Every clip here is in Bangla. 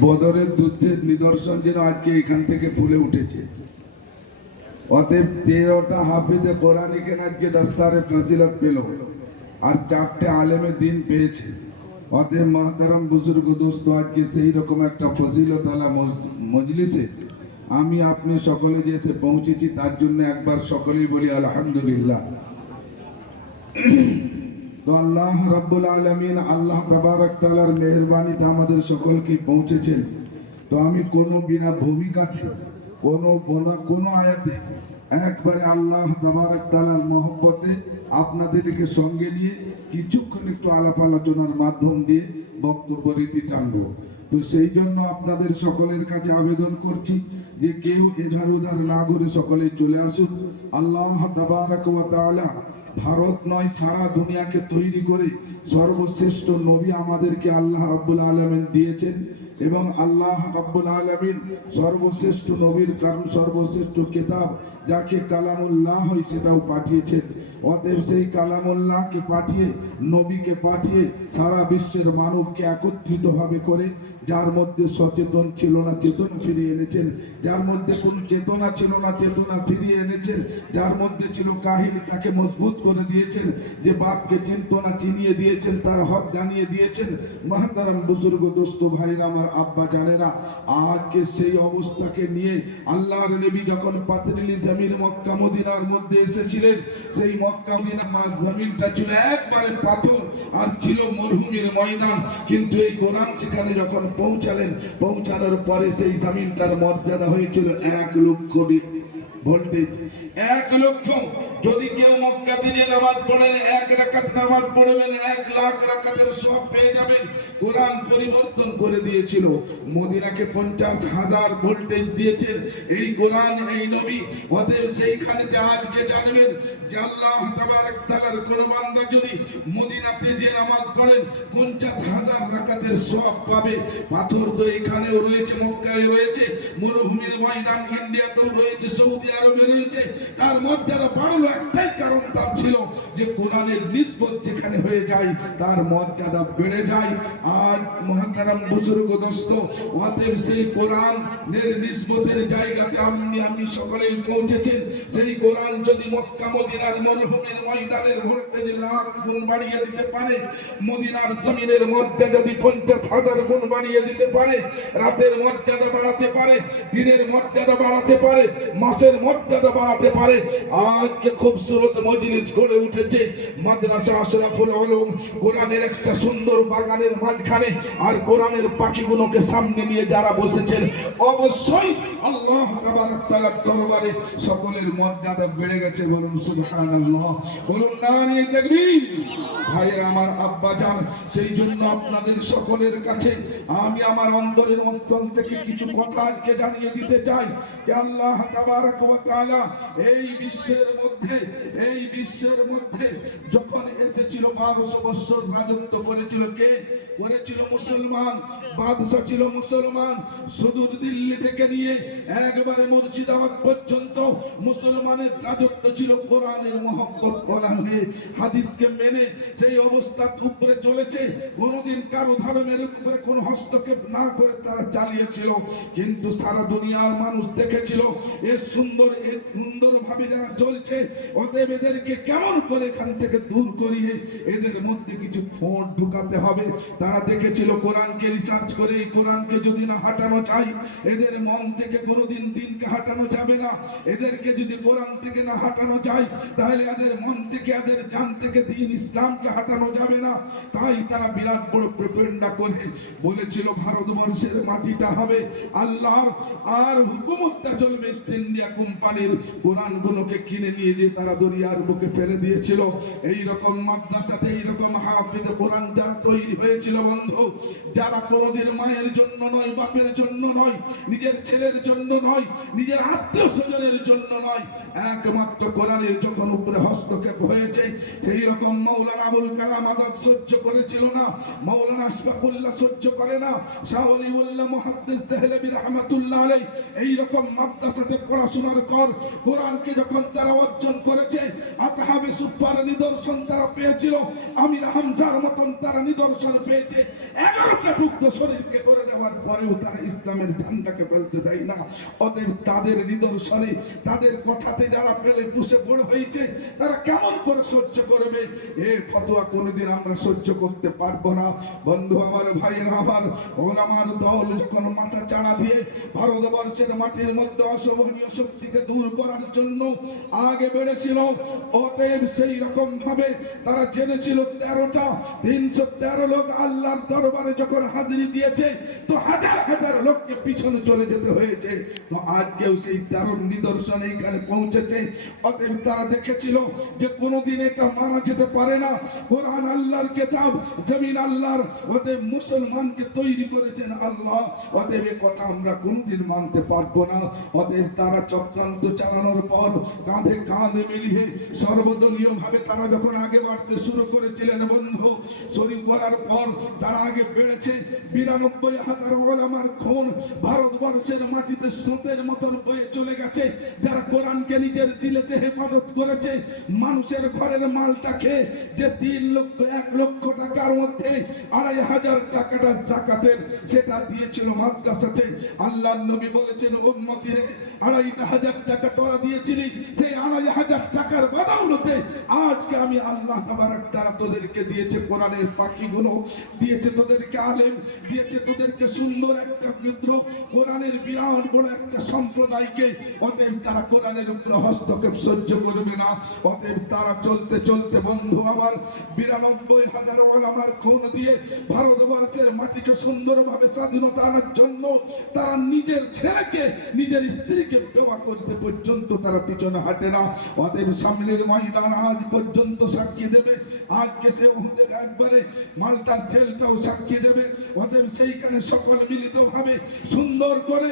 বদরের যুদ্ধের নিদর্শন যেন আজকে এখান থেকে ফুলে উঠেছে। অতএব তেরোটা হাফিজে কোরআনিকে আজকে দস্তারে ফজিলত পেল আর চারটে আলেমে দিন পেয়েছে। অতএব মাহতারাম বুজুর্গ দোস্ত, আজকে সেই রকম একটা ফজিলত আলা মজ- মজলিসে আমি আপনি সকলে যে এসে পৌঁছেছি তার জন্য একবার সকলেই বলি আলহামদুলিল্লাহ। তো আল্লাহ রাব্বুল আলামিন আল্লাহ তাবারক তাআলার মেহেরবানিতে আমাদের সকলকে পৌঁছেছেন। তো আমি কোনো বিনা ভূমিকাতে, কোনো কোনা- আয়াতে একবারে আল্লাহ তাবারক তাআলার মহব্বতে আপনাদেরকে সঙ্গে নিয়ে কিছুক্ষণ একটু আলাপ আলোচনার মাধ্যম দিয়ে বক্তব্য রীতি টানবো। তো সেই জন্য আপনাদের সকলের কাছে আবেদন করছি যে কেউ এধার উধার না করে সকলে চলে আসুন। আল্লাহ তাবারক ওয়া তাআলা ভারত নয়, সারা দুনিয়াকে তৈরি করে সর্বশ্রেষ্ঠ নবী আমাদেরকে আল্লাহ রাব্বুল আলামিন দিয়েছেন এবং আল্লাহ রাব্বুল আলামিন সর্বশ্রেষ্ঠ নবীর কারণ, সর্বশ্রেষ্ঠ কেতাব যাকে কালামুল্লাহ হয় সেটাও পাঠিয়েছেন। অতএব সেই কালামুল্লাহকে পাঠিয়ে, নবীকে পাঠিয়ে সারা বিশ্বের মানবকে একত্রিতভাবে করে যার মধ্যে সচেতন ছিল না, চেতনা ফিরিয়ে এনেছেন। যার মধ্যে কোন চেতনা ছিল না, চেতনা ফিরিয়ে এনেছেন। যার মধ্যে ছিল কাহিনী, তাকে মজবুত করে দিয়েছেন। যে বাপকে চিনত না চিনিয়ে দিয়েছেন, তার হক জানিয়ে দিয়েছেন। মহাতারাম বুজুর্গ দোস্ত ভাইরা, আমার আব্বা জানেরা, আজকে সেই অবস্থাকে নিয়ে আল্লাহর নবী যখন পাতরিলি জমির মক্কা মদিনার মধ্যে এসেছিলেন, সেই মক্কা মদিনা জমিনটা ছিল একবারে পাথর আর ছিল মরহুমের ময়দান। কিন্তু এই কোরআন সেখানে যখন পৌঁছালেন। পৌঁছানোর পরে সেই জামিনটার মর্যাদা হয়েছিল এক লক্ষ ভোল্টেজ। এক লক্ষ। যদি কেউ মক্কা দিনে নামাজ পড়েন, এক রাকাত নামাজ পড়বেন, এক লাখ রাকাতের সব পেয়ে যাবেন। কোরআন পরিবর্তন করে দিয়েছিল। মদিনাকে পঞ্চাশ হাজার ভোল্টেজ দিয়েছেন। এই কোরআন, এই নবী, অতএব সেইখানেতে আজকে জানবেন যে আল্লাহ তাআলার কোন বান্দা যদি মদিনাতে যে নামাজ পড়েন, পঞ্চাশ হাজার রাকাতের সব পাবে। পাথর তো এখানেও রয়েছে, মক্কায় রয়েছে। মরুভূমির ময়দান, ইন্ডিয়াতেও রয়েছে, সৌদি আরবে রয়েছে। তার মর্যাদা বাড়লো একটাই কারণ তার ছিল যে কোরআনের নিষ্পত যেখানে হয়ে যায়, তার মর্যাদা বেড়ে যায়। আজ মহাতারাম বুজুর্গ দোস্ত, অতএব সেই কোরআনের নিষ্পতের জায়গাতে আপনি আমি সকলেই পৌঁছেছেন। সেই কোরআন যদি মক্কা, মদিনার ময়দানের লাখ গুণ বাড়িয়ে দিতে পারে, মদিনার জমিনের মর্যাদা যদি পঞ্চাশ হাজার গুণ বাড়িয়ে দিতে পারে, রাতের মর্যাদা বাড়াতে পারে, দিনের মর্যাদা বাড়াতে পারে, মাসের মর্যাদা বাড়াতে পারে। আজকে খুবসুরত মজলিস গড়ে উঠেছে। মাদ্রাসা আশরাফুল আলম কোরআনের একটা সুন্দর বাগানের মাঝখানে আর কোরআনের পাখিগুলোকে সামনে নিয়ে যারা বসেছেন, অবশ্যই আল্লাহ তাবারক দরবারে সকলের মর্যাদা বেড়ে গেছে বলুন সুবহানাল্লাহ। বলুন নারে তাকবীর। ভাইয়ের আমার আব্বা জান সেই জন্য আপনাদের সকলের কাছে আমি আমার অন্তরের অন্তর থেকে কিছু কথা আজকে জানিয়ে দিতে চাই। আল্লাহ তাবারক ওয়া তাআলা এই বিশ্বের মধ্যে, এই বিশ্বের মধ্যে যখন এসেছিল বারোশো বৎসর রাজত্ব করেছিল কে? করেছিল মুসলমান বাদশাহ ছিল মুসলমান। সুদূর দিল্লি থেকে নিয়ে একবারে মুর্শিদাবাদ পর্যন্ত মুসলমানের রাজত্ব ছিল কোরআনের মহব্বত করা হয়ে। হাদিসকে মেনে সেই অবস্থা উপরে চলেছে, কোনোদিন কারও ধর্মের উপরে কোন হস্তক্ষেপ না করে তারা চালিয়েছিল। কিন্তু সারা দুনিয়ার মানুষ দেখেছিল, এ সুন্দর এ সুন্দর ভাবে যারা চলছে, অতএব এদেরকে কেমন করে এখান থেকে দূর করিয়ে এদের মধ্যে কিছু ফোন ঢুকাতে হবে? তারা দেখেছিল কোরআনকে রিসার্চ করে, এই কোরআনকে যদি না হাঁটানো চাই, এদের মন থেকে কোনোদিন দিনকে হাঁটানো যাবে না। এদেরকে যদি কোরআন থেকে না হাঁটানো যায় তাহলে এদের মন থেকে, এদের জান থেকে দিন ইসলামকে হাঁটানো যাবে না। তাই তারা বিরাট বড় প্রপেন্ডা করে বলেছিল, ভারতবর্ষের মাটিটা হবে আল্লাহর। আর হুকুমতটা চলবে ইস্ট ইন্ডিয়া কোম্পানির কোরআন গুলোকে কিনে নিয়ে দিয়ে তারা দরিয়ার বুকে ফেলে দিয়েছিল। এই রকম মাদ্রাসাতে এই রকম হাফিজ কোরআন যারা তৈরি হয়েছিল বন্ধু, যারা কোনোদিন মায়ের জন্য নয়, বাপের জন্য নয়, নিজের ছেলের জন্য নয়, নিজের আত্মীয় স্বজনের জন্য নয়, একমাত্র কোরআনের যখন উপরে হস্তক্ষেপ হয়েছে সেই রকম মৌলানা আবুল কালাম আজাদ সহ্য করেছিল না মৌলানা আশফাকুল্লাহ সহ্য করে না, শাহ অলিউল্লাহ মুহাদ্দিস দেহলভী রাহমাতুল্লাহ আলাইহি। এই রকম মাদ্রাসাতে পড়াশোনার কর কোরআন কোরআনকে যখন তারা অর্জন করেছে সুফার নিদর্শন তারা পেয়েছিল, আমির হামজার মতন তারা নিদর্শন পেয়েছে। এগারোটা টুকরো শরীরকে নেওয়ার পরেও তারা ইসলামের ফেলতে দেয় না। তাদের নিদর্শনে, তাদের কথাতে যারা পেলে বড় হয়েছে, তারা কেমন করে সহ্য করবে? এর ফতোয়া কোনোদিন আমরা সহ্য করতে পারব না। বন্ধু, আমার ভাইয়েরা, আমার ওলামার দল যখন মাথা চাড়া দিয়ে ভারতবর্ষের মাটির মধ্যে অশোভনীয় শক্তিকে দূর করার জন্য আগে বেড়েছিল। অতএব সেই রকম ভাবে তারা জেনেছিল তেরোটা তিনশো তেরো লোক আল্লাহর দরবারে যখন হাজিরি দিয়েছে, তো হাজার হাজার লোককে পিছনে চলে যেতে হয়েছে। তো আজকেও সেই তেরো নিদর্শন এইখানে পৌঁছেছে। অতএব তারা দেখেছিল যে কোনোদিন এটা মানা যেতে পারে না। কোরআন আল্লাহর কেতাব, জমিন আল্লাহর। অতএব মুসলমানকে তৈরি করেছেন আল্লাহ। অতএব কথা আমরা কোনোদিন মানতে পারব না। অতএব তারা চক্রান্ত চালানোর পর কাঁধে কাঁধে মিলিয়ে সর্বদলীয় ভাবে তারা যখন আগে বাড়তে শুরু করেছিলেন বন্ধু শরীর করার পর তারা আগে বেড়েছে। বিরানব্বই হাজার ওলামার খুন ভারতবর্ষের মাটিতে স্রোতের মতন বয়ে চলে গেছে। যারা কোরআনকে নিজের দিলেতে হেফাজত করেছে, মানুষের ঘরের মালটা খেয়ে যে তিন লক্ষ, এক লক্ষ টাকার মধ্যে আড়াই হাজার টাকাটা জাকাতের সেটা দিয়েছিল মাদ্রাসাতে। আল্লাহ নবী বলেছেন, উম্মতিরে, আড়াইটা হাজার টাকা তোরা দিয়েছিলি সেই আড়াই হাজার টাকার বাদাউলতে আজকে আমি আল্লাহ তাআলা তোদেরকে দিয়েছে কোরআনের পাখিগুলো, দিয়েছে তোদেরকে আলেম, দিয়েছে তোদেরকে সুন্দর একটা ক্ষুদ্র কোরআনের বিরাট বড় একটা সম্প্রদায়কে। অতএব তারা কোরআনের উপরে হস্তক্ষেপ সহ্য করবে না। অতএব তারা চলতে চলতে বন্ধু আমার, বিরানব্বই হাজার আমার খুন দিয়ে ভারতবর্ষের মাটিকে সুন্দরভাবে স্বাধীনতা আনার জন্য তারা নিজের ছেলেকে, নিজের স্ত্রীকে দেওয়া করতে পর্যন্ত তারা পিছনে হাঁটে না। অতএব সামনের ময়দান আজ পর্যন্ত সাক্ষী দেবে। আজকে সে ওদের একবারে মালটার জেলটাও সাক্ষী দেবে। অতএব সেইখানে সকল মিলিত ভাবে সুন্দর করে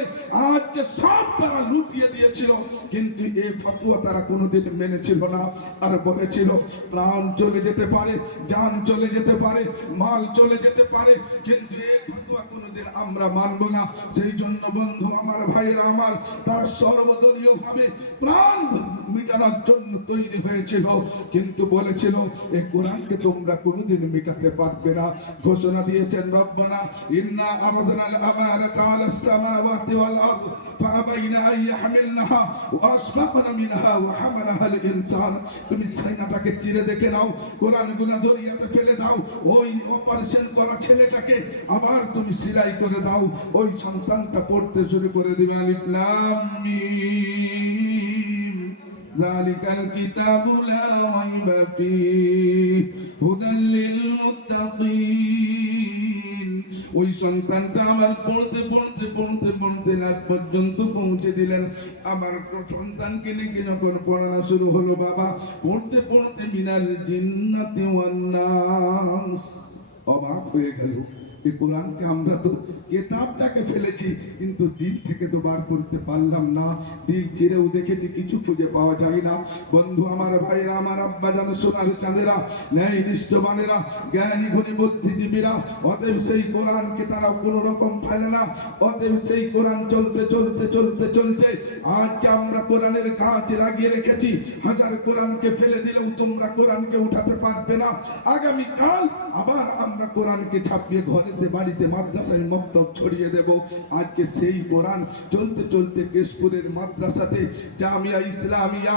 আজকে সব তারা লুটিয়ে দিয়েছিল। কিন্তু এই ফতুয়া তারা কোনোদিন মেনেছিল না আর বলেছিল, প্রাণ চলে যেতে পারে যান চলে যেতে পারে, মাল চলে যেতে পারে। কিন্তু এই ফতুয়া কোনোদিন আমরা মানব না। সেই জন্য বন্ধু, আমার ভাইয়েরা, আমার তারা সর্বদলীয় ভাবে প্রাণ মিটানোর জন্য তৈরি হয়েছিল। কিন্তু বলেছিল এই কোরআনকে তোমরা কোনোদিন মিটাতে পারবে না। ঘোষণা দিয়েছেন রব্বানা, ইন্না আরাদনাল আমানাতা আলাস সামাওয়াতি ওয়াল আরদ তুমি চিরে দেখে নাও কোরআন গুনা দরিয়াতে ফেলে দাও। ওই অপারেশন করা ছেলেটাকে আবার তুমি সিলাই করে দাও। ওই সন্তানটা পড়তে শুরু করে দিবে আলিফ লাম মিম। ذلك الكتاب لا ريب فيه هدى للمتقين ওই সন্তানটা আমার পড়তে পড়তে পড়তে পড়তে রাত পর্যন্ত পৌঁছে দিলেন আমার সন্তানকে নিয়ে যখন পড়ানো শুরু হলো বাবা পড়তে পড়তে মিনাল জিন্নাতি ওয়ান নাস অবাক হয়ে গেল এই কোরআনকে আমরা তো কেতাবটাকে ফেলেছি, কিন্তু দিল থেকে তো বার করতে পারলাম না। দিল চিরেও দেখেছি কিছু খুঁজে পাওয়া যায় না। বন্ধু আমার ভাইরা আমার আব্বা জানো, সোনার চাঁদেরা, ন্যায় নিষ্ঠবানেরা, জ্ঞানী গুণী বুদ্ধিজীবীরা, অতএব সেই কোরআনকে তারা কোনো রকম ফেলে না। অতএব সেই কোরআন চলতে চলতে চলতে চলতে আজকে আমরা কোরআনের গাছ লাগিয়ে রেখেছি। হাজার কোরআনকে ফেলে দিলেও তোমরা কোরআনকে উঠাতে পারবে না। আগামীকাল আবার আমরা কোরআনকে ছাপিয়ে ঘরেতে বাড়িতে বাড়িতে মাদ্রাসায় মক্তব ছড়িয়ে দেব। আজকে সেই কোরআন চলতে চলতে কেশপুরের মাদ্রাসাতে জামিয়া ইসলামিয়া,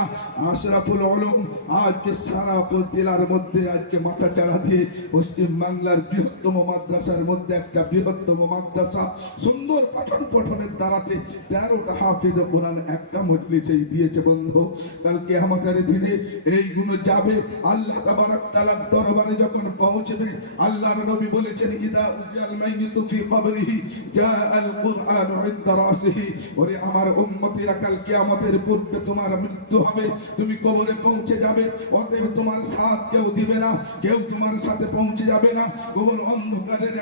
আশরাফুল আলম আজকে সারা জেলার মধ্যে আজকে মাথা চাড়া দিয়ে পশ্চিম বাংলার বৃহত্তম মাদ্রাসার মধ্যে একটা বৃহত্তম মাদ্রাসা সুন্দর পঠন পঠনের দ্বারাতে তেরোটা হাফিজ কোরআন একটা মজলিসেই দিয়েছে বন্ধু। কালকে আমাদের দিনে এইগুলো যাবে। আল্লাহ তাবারাক তাআলার দরবারে যখন পৌঁছবে, আল্লাহর নবী বলেছেন, ইদা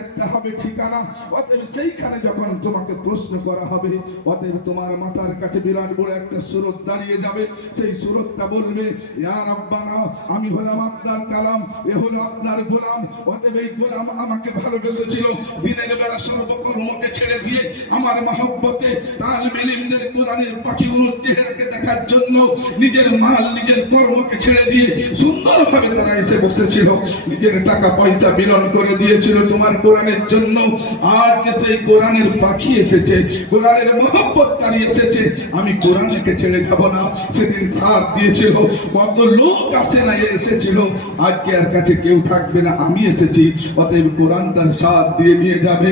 একটা হবে ঠিকানা। অতএব সেইখানে যখন তোমাকে প্রশ্ন করা হবে, অতএব তোমার মাথার কাছে বিরাট বড় একটা সুরত দাঁড়িয়ে যাবে। সেই সুরতটা বলবে, ইয়া আমি হলাম আপনার কালাম, এ হলো আপনার গোলাম। অতএব এই গোলাম আমাকে ভালোবেসেছে বসেছিল দিনের বেলা সর্বকর্মকে ছেড়ে দিয়ে আমার মহব্বতে তাল মেলিমদের কোরআনের পাখিগুলোর চেহারাকে দেখার জন্য নিজের মাল, নিজের কর্মকে ছেড়ে দিয়ে সুন্দরভাবে তারা এসে বসেছিল। নিজের টাকা, পয়সা বিলন করে দিয়েছিল তোমার কোরআনের জন্য। আজ সেই কোরআনের পাখি এসেছে, কোরআনের মহব্বতকারী এসেছে। আমি কোরআনকে ছেড়ে যাব না। সেদিন সাথ দিয়েছিল। কত লোক আসে না এসেছিল। আজকে আর কাছে কেউ থাকবে না। আমি এসেছি। অতএব কোরআন তার সাথ দিয়ে নিয়ে যাবে।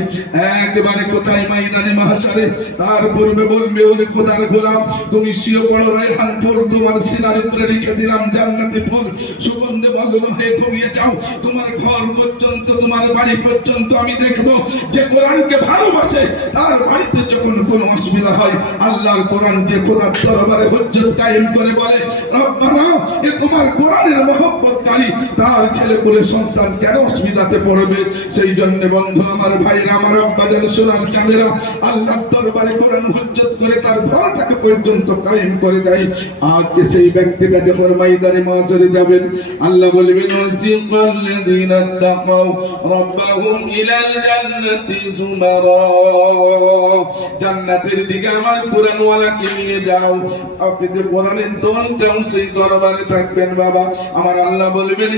একবারে কোথায় মাইদানে মাহাসারে? তার পূর্বে বলবে, ওরে খোদার গোলাম, তুমি শিও পড়ো, রেহান ফুল, তোমার সিনার উপরে রেখে দিলাম জান্নাতি ফুল। সুগন্ধে মগ্ন হয়ে ঘুমিয়ে যাও। তোমার ঘর পর্যন্ত, তোমার বাড়ি পর্যন্ত আমি দেখব যে কোরআনকে ভালোবাসে। তার বাড়িতে যখন কোনো অসুবিধা হয়, আল্লাহর কোরআন যে খোদার দরবারে হজ্জত কায়েম করে বলে, রব্বানা, এ তোমার কোরআনের মহব্বতকারী। তার ছেলে কোলে সন্তান কেন অসুবিধাতে পড়বে? সেই জন্য বন্ধু আমার ভাইরা, আমার আব্বা যেন সোনার চাঁদেরা, আল্লাহর দরবারে কোরআন হজ্জত করে তার ঘরটাকে পর্যন্ত কায়েম করে দেয়। আজকে সেই ব্যক্তিটা যখন ময়দানে মাঝরে যাবেন, আল্লাহ বলবেন জান্নাতের দিকে আমার কোরআন ওয়ালাকে নিয়ে যাও। আপনি যে কোরআনের দলটাও সেই দরবারে থাকবেন বাবা। আমার আল্লাহ বলবেন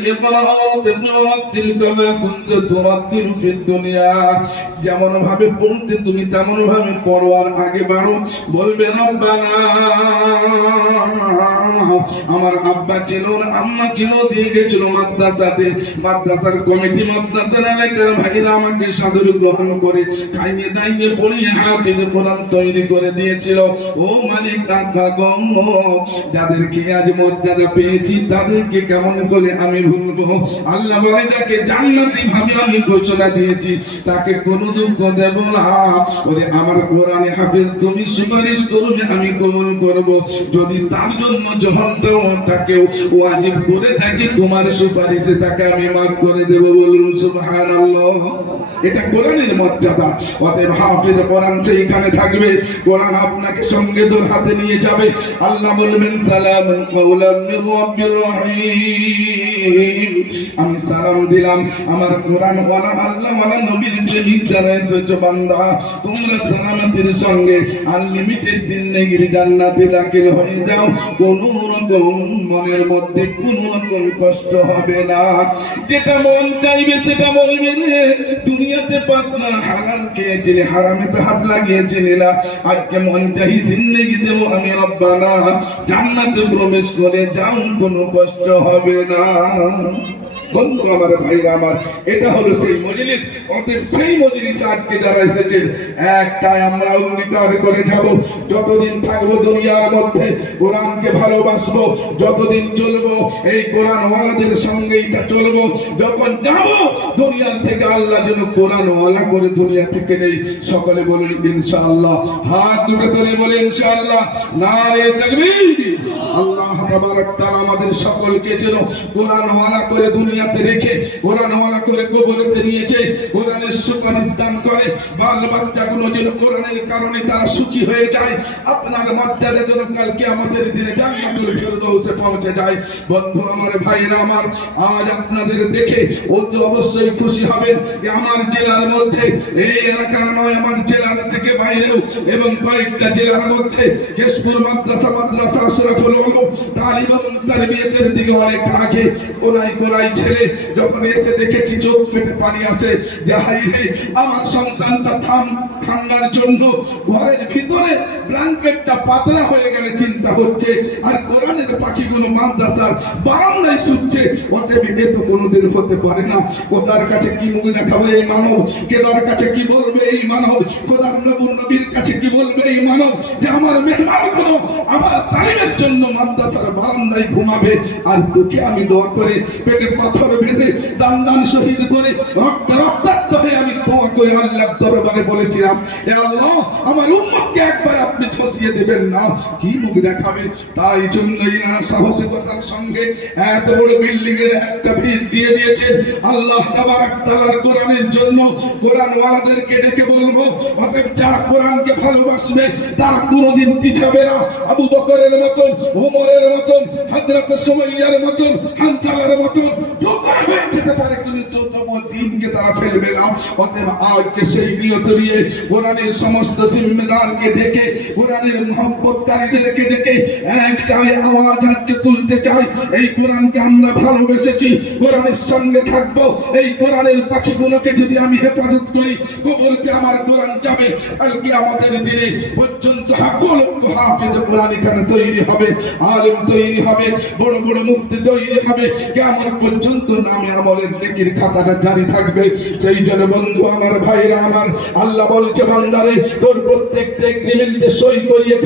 কুনতা তুরাতিল ফিদ দুনিয়া। যেমন ভাবে পড়তে তুমি, তেমন ভাবে পড়ো আর আগে বাড়ো। বলবে, রব্বানা, আমার আব্বা ছিল আম্মা ছিল, দিয়ে গেছিল মাদ্রাসাতে। মাদ্রাসার কমিটি মাদ্রাসার এলাকার ভাইরা আমাকে সাদর গ্রহণ করে, খাইয়ে দাইয়ে পড়িয়ে হাফিজ কোরআন তৈরি করে দিয়েছিল। ও মালিক রাখা গো, যাদেরকে আজ মর্যাদা পেয়েছি, তাদেরকে কেমন করে আমি ভুলবো? আল্লাহ বলে তাকে জান্নাতি ভাবে আমি ঘোষণা দিয়েছি। তাকে কোনো দুঃখ দেব না। আমার কোরআনে হাফিজ, তুমি সুপারিশ করবে আমি কবুল করব। যদি তার জন্য জহরটাও তাকেও ওয়াজিব করে থাকি, তোমার সুপারিশে তাকে আমি মাফ করে দেব বলুন, সুবহানাল্লাহ। এটা কোরআনের মর্যাদা। অতএব হাফিজ কোরআন সেইখানে থাকবে, কোরআন আপনাকে সঙ্গে দূর হাতে নিয়ে যাবে। আল্লাহ বলবেন সালাম কাওলাম মির রাব্বির রহিম। আমি সালাম দিলাম, আমার কোরআন ওয়ালা আল্লাহ আনলিমিটেড কোনো মনের মধ্যে কোনো রকম কষ্ট হবে না। যেটা মন চাইবে সেটা বলবে দুনিয়াতে পাস না খেয়েছিলি হারামেতে হাত লাগিয়েছিলি না। আজকে মন চাই জিন্দেগি দেব আমি রব্বানা। জান্নাতে প্রবেশ করে যাও, কোনো কষ্ট হবে না। বন্ধু আমার, ভাইরা আমার, এটা হলো সেই মজলিস। অতএব সেই মজলিস আজকে যারা এসেছেন, একটাই আমরা অঙ্গীকার করে যাব। যতদিন থাকব দুনিয়ার মধ্যে, কোরআনকে ভালোবাসবো, যতদিন চলবো, এই কোরআন ওয়ালাদের সঙ্গেই তা চলবো। যখন যাব, দুনিয়ার থেকে আল্লাহ যেন কোরআন ওয়ালা করে দুনিয়া থেকে নেই। সকলে বলুন, ইনশাআল্লাহ। হাত দুটো তুলে বলে, ইনশাআল্লাহ। নারে তাকবীর। আল্লাহ আমাদের সকলকে যেন কোরআন করে দুনিয়াতে রেখে, কোরআন করে কবরেতে নিয়েছে কোরআনের সুপারিশ দান করে। বাল বাচ্চাগুলো যেন কোরআনের কারণে তারা সুখী হয়ে যায়। আপনার মর্যাদা যেন কালকে আমাদের দিনে জান্নাতুল ফেরদৌসে পৌঁছে যায়। বন্ধু, আমার ভাইরা আমার, আজ আপনাদের দেখে ও তো অবশ্যই খুশি হবেন যে আমার জেলার মধ্যে, এই এলাকার নয়, আমার জেলার থেকে বাইরেও এবং কয়েকটা জেলার মধ্যে, কেশপুর মাদ্রাসা মাদ্রাসা, আশরাফুল উলুম এবং তারবিয়তের দিকে অনেক আগে কোনাই কোনাই ছেলে যখন এসে দেখেছি চোখ ফেটে পানি আসে যে হাই আমার সন্তানটা থাম, ঠান্ডার জন্য ঘরের ভিতরে ব্ল্যাঙ্কেটটা পাতলা হয়ে গেলে চিন্তা হচ্ছে, আর কোরআনের পাখিগুলো মাদ্রাসার বারান্দায় শুচ্ছে, অতএব এ তো কোনোদিন হতে পারে না। কোথার কাছে কি মুখ দেখাবে এই মানব? কেদার কাছে কি বলবে এই মানব? খোদার নবুর নবীর কাছে কি বলবে এই মানব? যে আমার মেহমানগুলো আমার তালিমের জন্য মাদ্রাসার বারান্দায় ঘুমাবে, আর তোকে আমি দোয়া করে পেটে পাথর বেঁধে, দান দান শহীদ করে, রক্ত রক্তাক্ত হয়ে আমি দোয়া করে আল্লাহর দরবারে বলেছিলাম এ আল্লাহ, আমার উম্মতকে একবার আপনি ফসিয়ে দেবেন না। কি মুখ দেখাবেন? তাই জন্য ইনারা সাহসিকতার সঙ্গে এত বড় বিল্ডিং এর একটা ভিত দিয়ে দিয়েছে। আল্লাহ তাবারক তাআলার কোরআনের জন্য কোরআন ওয়ালাদেরকে ডেকে বলব, অতএব যারা কোরআনকে ভালোবাসবে, তারা কোনোদিন পিছাবে না। আবু বকরের মতন ওমরের মতন, হযরত সুমাইয়ার মতন, হানজালার মতন টোকা হয়ে যেতে পারে, কিন্তু তবু দিনকে তারা ফেলবে না। অতএব আজকে সেই কোরআনের সমস্ত জিম্মেদারকে ডেকে, কোরআনের মহব্বতকারীদেরকে ডেকে একটাই আওয়াজ আজকে তুলতে চাই। এই কোরআনকে আমরা ভালোবেসেছি, কোরআনের সঙ্গে থাকব। এই কোরআনের পাখিগুলোকে যদি আমি হেফাজত করি, কবরতে আমার কোরআন যাবে। কালকে আমাদের দিনে পর্যন্ত আমার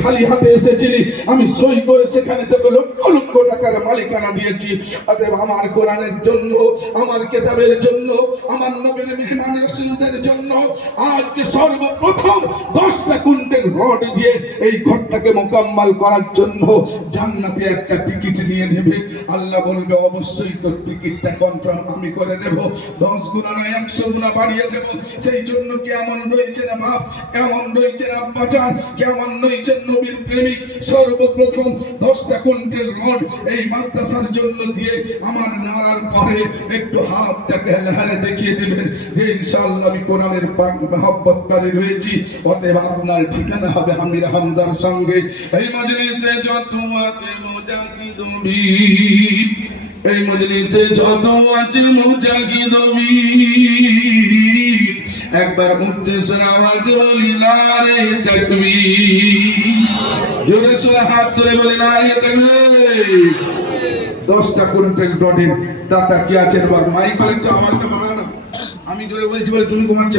খালি হাতে এসেছিলি, আমি সই করে সেখানে তোকে লক্ষ লক্ষ টাকার মালিকানা দিয়েছি। অতএব আমার কোরআনের জন্য, আমার কেতাবের জন্য, আমার নবীর মেহমান জন্য, আজকে সর্বপ্রথম দশটা কুইন্টাল রড দিয়ে এই ঘরটাকে মোকাম্মাল করার জন্য জান্নাতে একটা টিকিট নিয়ে নেবে। আল্লাহ বলবে, অবশ্যই তোর টিকিটটা কনফার্ম আমি করে দেব। দশ গুণা নয়, একশো গুণা বাড়িয়ে দেব। সেই জন্য কেমন রয়েছে না বাপ? কেমন রয়েছে না বাচান কেমন রয়েছে নবীর প্রেমিক? সর্বপ্রথম দশটা কুইন্টাল রড এই মাদ্রাসার জন্য দিয়ে আমার নারার পরে একটু হাতটাকে হেলাহারে দেখিয়ে দিবেন যে ইনশাআল্লাহ আমি কোরআনের পাক মহব্বতকারী রয়েছি। অতএব আপনার ঠিকানা হবে আমির হামদার সঙ্গে। এই মজলিসে যত আছে মুজাহিদ বীর এই মজলিসে যত আছে মুজাহিদ বীর একবার মুক্তেশ্বর আওয়াজ বলি, নারে তাকবীর। জোরে হাত ধরে বলি, নারে তাকবীর। দশটা কুইন্টাল ডটের দাতা কি আছেন? বা মাইক বলে একটু বাড়ানো আমি জোরে বলছি বলে তুমি ঘুমাচ্ছে